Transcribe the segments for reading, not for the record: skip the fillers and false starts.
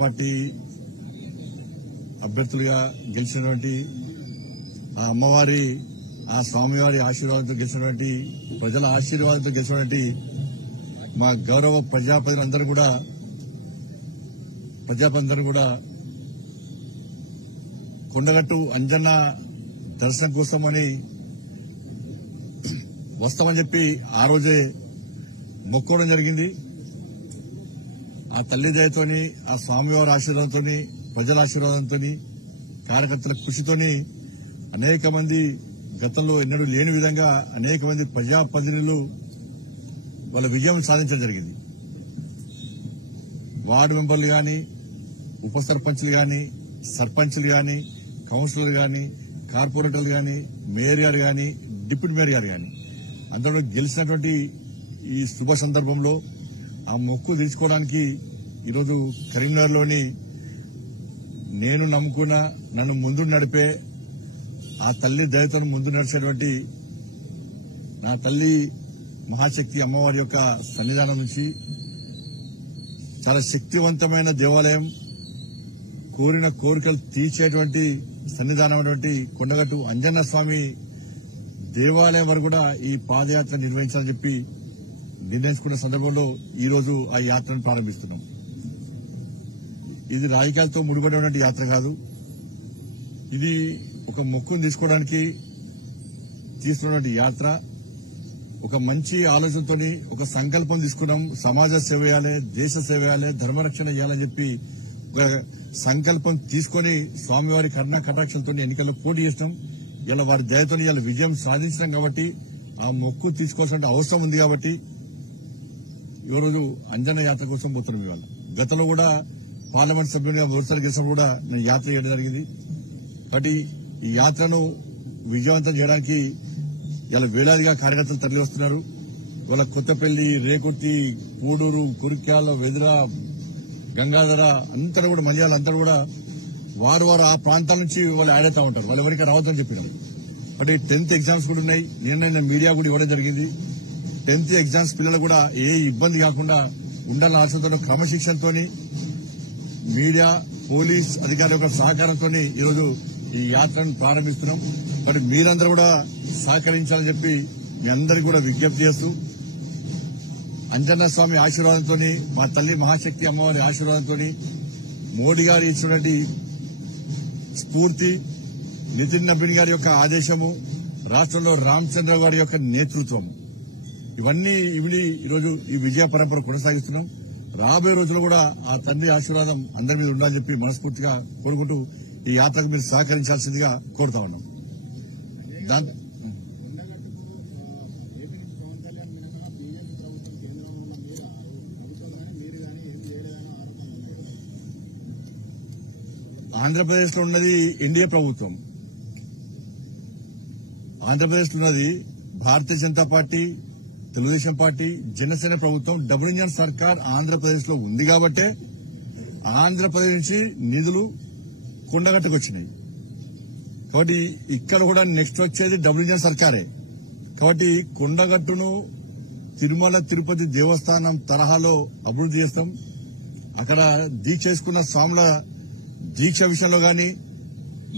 Party అభ్యర్థులుగా గెలిచినటువంటి ఆ అమ్మవారి ఆ స్వామివారి ఆశీర్వాదంతో గెలిచినటువంటి ప్రజల ఆశీర్వాదంతో గెలిచినటువంటి మా గౌరవ ప్రజాప్రతినిధులందరూ కూడా కొండగట్టు అంజన్న దర్శనం కోసమని వస్తామని చెప్పి ఆ రోజే మొక్కోవడం జరిగింది. ఆ తల్లి దయతోని ఆ స్వామివారి ఆశీర్వాదంతో ప్రజల ఆశీర్వాదంతో కార్యకర్తల కృషితోని అనేక మంది గతంలో ఎన్నడూ లేని విధంగా అనేక మంది ప్రజాప్రతినిధులు వాళ్ళ విజయం సాధించడం జరిగింది. వార్డు మెంబర్లు గాని, ఉప సర్పంచ్లు గాని, సర్పంచ్లు గాని, కౌన్సిలర్లు గాని, కార్పొరేటర్లు గాని, మేయర్ గారు గాని, డిప్యూటీ మేయర్ గారు గాని అందరూ గెలిచినటువంటి ఈ శుభ సందర్భంలో ఆ మొక్కు తీర్చుకోవడానికి ఈరోజు కరీంనగర్లోని నేను నమ్ముకున్న నన్ను ముందు నడిపే ఆ తల్లి దయతో ముందు నడిచేటువంటి నా తల్లి మహాశక్తి అమ్మవారి యొక్క సన్నిధానం నుంచి చాలా శక్తివంతమైన దేవాలయం, కోరిన కోరికలు తీర్చేటువంటి సన్నిధానమైనటువంటి కొండగట్టు అంజన్న స్వామి దేవాలయం వరకు కూడా ఈ పాదయాత్ర నిర్వహించాలని చెప్పి నిర్ణయించుకున్న సందర్భంలో ఈ రోజు ఆ యాత్రను ప్రారంభిస్తున్నాం. ఇది రాజకీయాలతో ముడిపడి ఉన్నటువంటి యాత్ర కాదు. ఇది ఒక మొక్కును తీసుకోవడానికి తీసుకున్నటువంటి యాత్ర. ఒక మంచి ఆలోచనతో ఒక సంకల్పం తీసుకున్నాం. సమాజ సేవ చేయాలి, దేశ సేవ చేయాలి, ధర్మరక్షణ చేయాలని చెప్పి ఒక సంకల్పం తీసుకుని స్వామివారి కరుణ కటాక్షలతో ఎన్నికల్లో పోటీ చేసినాం. ఇలా వారి దయతో ఇలా విజయం సాధించినాం కాబట్టి ఆ మొక్కు తీసుకోవాల్సిన అవసరం ఉంది కాబట్టి ఈరోజు అంజన్న యాత్ర కోసం పోతున్నాం. ఇవాళ గతంలో కూడా పార్లమెంట్ సభ్యునిగా మొదటిసారి గెలిచినప్పుడు కూడా నేను యాత్ర చేయడం జరిగింది. కాబట్టి ఈ యాత్రను విజయవంతం చేయడానికి ఇలా వేలాదిగా కార్యకర్తలు తరలి వస్తున్నారు. ఇవాళ కొత్తపల్లి, రేకుర్తి, పూడూరు, కురిక్యాల, వెదుర, గంగాధర అంతా కూడా మంజాల అంతా కూడా వారు ఆ ప్రాంతాల నుంచి వాళ్ళు యాడ్ అవుతా ఉంటారు. వాళ్ళు ఎవరికి రావద్దని చెప్పినాం. అంటే 10th ఎగ్జామ్స్ కూడా ఉన్నాయి. నిన్న మీడియా కూడా ఇవ్వడం జరిగింది. 10th ఎగ్జామ్స్ పిల్లలు కూడా ఏ ఇబ్బంది కాకుండా ఉండాలని ఆశతో క్రమశిక్షణతో మీడియా, పోలీస్ అధికారుల యొక్క సహకారంతో ఈరోజు ఈ యాత్రను ప్రారంభిస్తున్నాం. కాబట్టి మీరందరూ కూడా సహకరించాలని చెప్పి మీ అందరికీ కూడా విజ్ఞప్తి చేస్తూ అంజన్న స్వామి ఆశీర్వాదంతో, మా తల్లి మహాశక్తి అమ్మవారి ఆశీర్వాదంతో, మోడీ గారు ఇచ్చినటువంటి స్ఫూర్తి, నితిన్ నబీన్ గారి యొక్క ఆదేశము, రాష్ట్రంలో రామచంద్ర గారి యొక్క నేతృత్వం ఇవన్నీ ఈరోజు ఈ విజయ పరంపర కొనసాగిస్తున్నాం. రాబోయే రోజుల్లో కూడా ఆ తండ్రి ఆశీర్వాదం అందరి మీద ఉండాలని చెప్పి మనస్ఫూర్తిగా కోరుకుంటూ ఈ యాత్రకు మీరు సహకరించాల్సిందిగా కోరుతా ఉన్నాం. ఆంధ్రప్రదేశ్ లో ఉన్నది ఎన్డీఏ ప్రభుత్వం. ఆంధ్రప్రదేశ్ లో ఉన్నది భారతీయ జనతా పార్టీ, తెలుగుదేశం పార్టీ, జనసేన ప్రభుత్వం. డబుల్ ఇంజన్ సర్కార్ ఆంధ్రప్రదేశ్ లో ఉంది కాబట్టే ఆంధ్రప్రదేశ్ నుంచి నిధులు కొండగట్టుకు వచ్చినాయి. కాబట్టి ఇక్కడ కూడా నెక్స్ట్ వచ్చేది డబుల్ ఇంజన్ సర్కారే. కాబట్టి కొండగట్టును తిరుమల తిరుపతి దేవస్థానం తరహాలో అభివృద్ది చేస్తాం. అక్కడ దీక్ష చేసుకున్న స్వాముల దీక్ష విషయంలో గాని,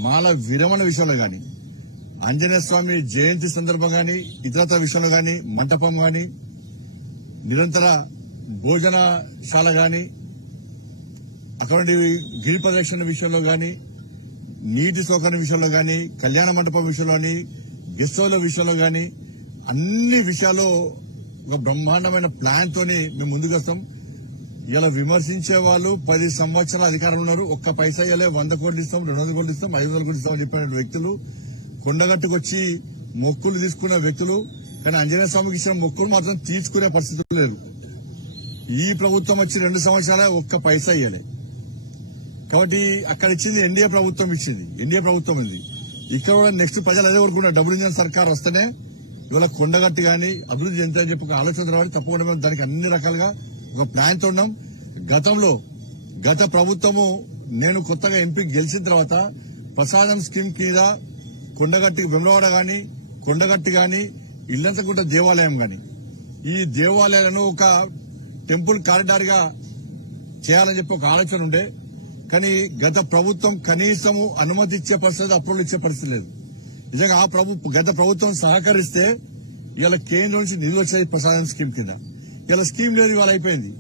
మాల విరమణ విషయంలో గాని, ఆంజనేయ స్వామి జయంతి సందర్భంగా గాని, ఇతరత్ర విషయంలో గాని, మంటపం గాని, నిరంతర భోజనశాల గాని, అక్కడ గిరి ప్రదక్షిణ విషయంలో గాని, నీటి సౌకర్యం విషయంలో గాని, కళ్యాణ మండపం విషయంలో గాని, గెస్ట్ హౌస్ల విషయంలో గాని, అన్ని విషయాల్లో ఒక బ్రహ్మాండమైన ప్లాన్ తోని మేము ముందుకు వస్తాం. ఇలా విమర్శించే వాళ్ళు 10 సంవత్సరాల అధికారంలో ఉన్నారు. ఒక్క పైసా ఇవ్వలే, 100 కోట్లు ఇస్తాం, 200 కోట్లు ఇస్తాం, 500 కోట్లు ఇస్తామని చెప్పిన వ్యక్తులు, కొండగట్టుకు వచ్చి మొక్కులు తీసుకున్న వ్యక్తులు, కానీ ఆంజనేయ స్వామికి ఇచ్చిన మొక్కులు మాత్రం తీసుకునే పరిస్థితులు లేరు. ఈ ప్రభుత్వం వచ్చి 2 సంవత్సరాలే ఒక్క పైసా ఇవ్వలే. కాబట్టి అక్కడ ఇచ్చింది ఎన్డీఏ ప్రభుత్వం ఇచ్చింది, ఎన్డీఏ ప్రభుత్వం ఉంది. ఇక్కడ కూడా నెక్స్ట్ ప్రజలు అదే కోరుకున్నారు, డబుల్ ఇంజన్ సర్కార్ వస్తేనే ఇవాళ కొండగట్టు గాని అభివృద్ధి చెందుతాయని చెప్పి ఒక ఆలోచన రావాలి. తప్పకుండా మేము దానికి అన్ని రకాలుగా ఒక ప్లాన్ తో ఉన్నాం. గత ప్రభుత్వము నేను కొత్తగా ఎంపీ గెలిచిన తర్వాత ప్రసాదం స్కీమ్ కింద కొండగట్టి వెమ్లవాడ గాని, కొండగట్టి గాని, ఇల్లంతకుంట దేవాలయం గాని, ఈ దేవాలయాలను ఒక టెంపుల్ కారిడార్ గా చేయాలని చెప్పి ఒక ఆలోచన ఉండే. కానీ గత ప్రభుత్వం కనీసము అనుమతి ఇచ్చే పరిస్థితి, అప్రూవల్ ఇచ్చే పరిస్థితి లేదు. నిజంగా గత ప్రభుత్వం సహకరిస్తే ఇవాళ కేంద్రం నుంచి నిధులు వచ్చాయి ప్రసాదం స్కీమ్ కింద. ఇలా స్కీమ్ లేదు, ఇవాళ అయిపోయింది.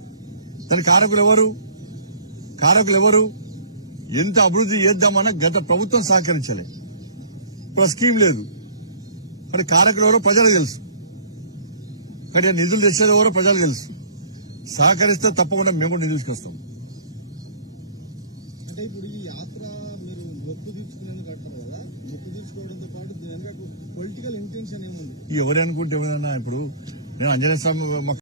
దాని కారకులు ఎవరు? ఎంత అభివృద్ధి చేద్దామన్నా గత ప్రభుత్వం సహకరించలే. ఇప్పుడు ఆ స్కీమ్ లేదు. మరి కారకులు ఎవరో ప్రజలకు తెలుసు, కానీ ఆ నిధులు తెచ్చేది ఎవరో ప్రజలకు తెలుసు. సహకరిస్తే తప్పకుండా మేము కూడా నిధులు తీసుకొస్తాం. అంటే ఇప్పుడు ఈ యాత్ర మీరు మొక్కు తీర్చుకునేందుకు అంటారు కదా, మొక్కు తీర్చుకోవడంతో పాటు దీని వెనక పొలిటికల్ ఇంటెన్షన్ ఏముంది? ఎవరు అనుకుంటే ఏమైనా ఇప్పుడు నేను ఆంజనేయ స్వామి